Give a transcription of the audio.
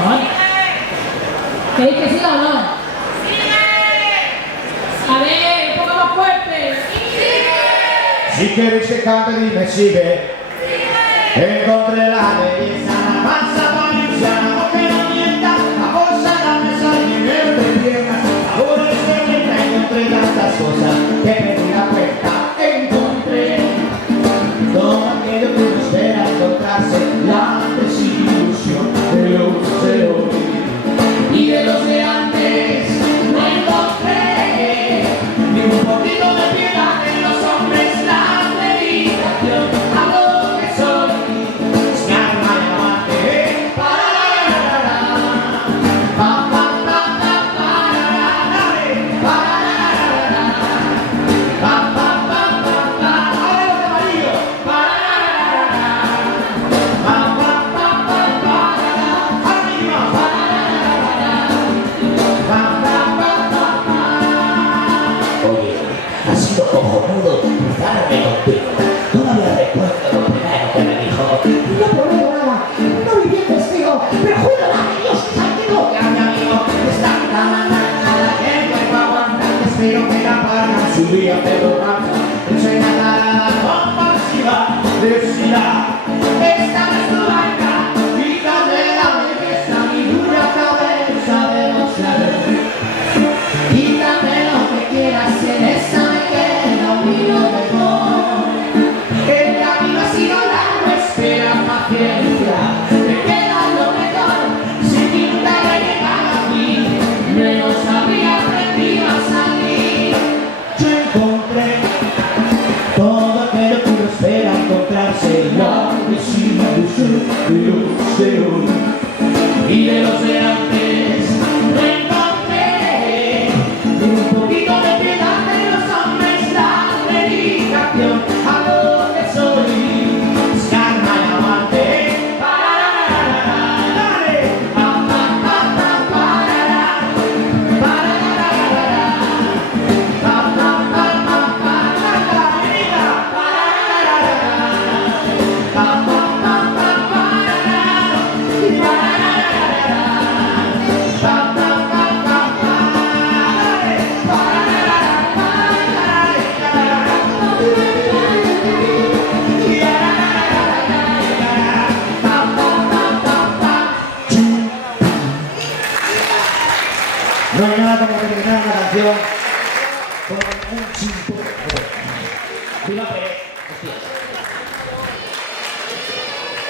corazón. ¿Queréis que siga o no? A ver, un poco más fuerte. Si quieres que cante, dime sigue. Encontré la belleza, la mansa valenciana, porque no mienta, la bolsa, la mesa y dinero de piernas. Ahora es que mienta, encontré tantas cosas que me di la cuenta. Encontré todo aquello que uno espera encontrarse, la desilusión de los de hoy y de los de antes. No encontré ni un poquito de piedad en los hombres, la dedicación a lo que soy. Mi alma llamante, pa pa pa pa pa pa pa pa. Ahora los de amarillo, pa pa pa pa pa. Arriba, pa pa pa pa. Oye, ha sido cojonudo cruzarme contigo. Todavía recuerdo lo primero que me dijo. No prometo nada, no viví testigo, pero juro a Dios que salgo. Ya mi amigo, está nada que el cuerpo aguanta. Espero que la palma su día te lo pasa. Enseña la compasiva densidad. Esta no es tu banca, quítate la belleza, mi dura cabeza de no saber. Quítame lo que quieras, si en esa me queda un vino mejor. El camino ha sido largo, espera paciencia. Te queda lo mejor, si quita de llegar a ti, menos habría aprendido a salir. Yo encontré todo aquello que uno espera encontrarse, la desilusión de los de hoy y de los de antes. No encontré ni un poquito de piedad en los hombres, la dedicación a lo que soy. Mi alma llamante, dale, pa pa pa pa pa pa no hay nada como terminar una canción con un